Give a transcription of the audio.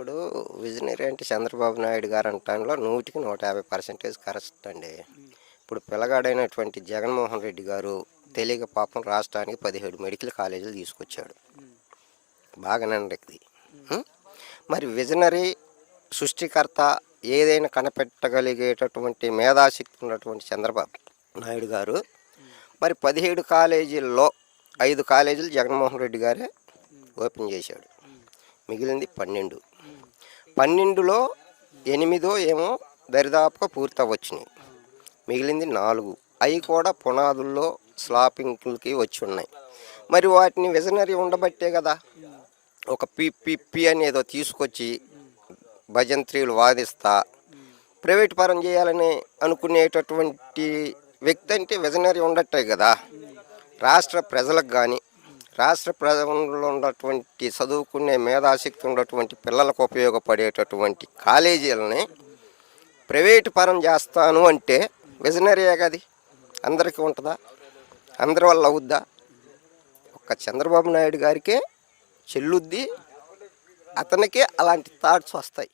ఇప్పుడు విజనరీ అంటే చంద్రబాబు నాయుడు గారు అంటంలో 100కి 150% కరెక్ట్ అండి. ఇప్పుడు పిల్లగాడైనటువంటి జగన్మోహన్ రెడ్డి గారు తెలియక పాపం రాష్ట్రానికి 17 మెడికల్ కాలేజీలు తీసుకొచ్చాడు. బాగానండి ఇది. ఉం? మరి విజనరీ సృష్టికర్త ఏదైనా కనిపెట్టగలిగేటటువంటి మేధాశక్తి ఉన్నటువంటి చంద్రబాబు నాయుడు గారు మరి 17 కాలేజీల్లో 5 కాలేజీలు జగన్మోహన్ రెడ్డి గారే ఓపెన్ చేశాడు. మిగిలింది 12. 12లో 8 ఏమో దరిదాపుగా పూర్తవచ్చినాయి. మిగిలింది 4. అవి కూడా పునాదుల్లో స్లాపింగ్కి వచ్చి ఉన్నాయి. మరి వాటిని విజనరీ ఉండబట్టే కదా ఒక పిపి అనేదో తీసుకొచ్చి భజంత్రీలు వాదిస్తా ప్రైవేట్ పరం చేయాలని అనుకునేటటువంటి వ్యక్తి అంటే విజనరీ ఉండట్టే కదా. రాష్ట్ర ప్రజలకు కానీ రాష్ట్ర ప్రజల్లో ఉన్నటువంటి చదువుకునే మేధాశక్తి ఉన్నటువంటి పిల్లలకు ఉపయోగపడేటటువంటి కాలేజీలని ప్రైవేటు పరం చేస్తాను అంటే విజనరీయే కది. అందరికీ ఉంటుందా? అందరి వల్ల అవుద్దా? ఒక్క చంద్రబాబు నాయుడు గారికే చెల్లుద్ది, అతనికే అలాంటి థాట్స్ వస్తాయి.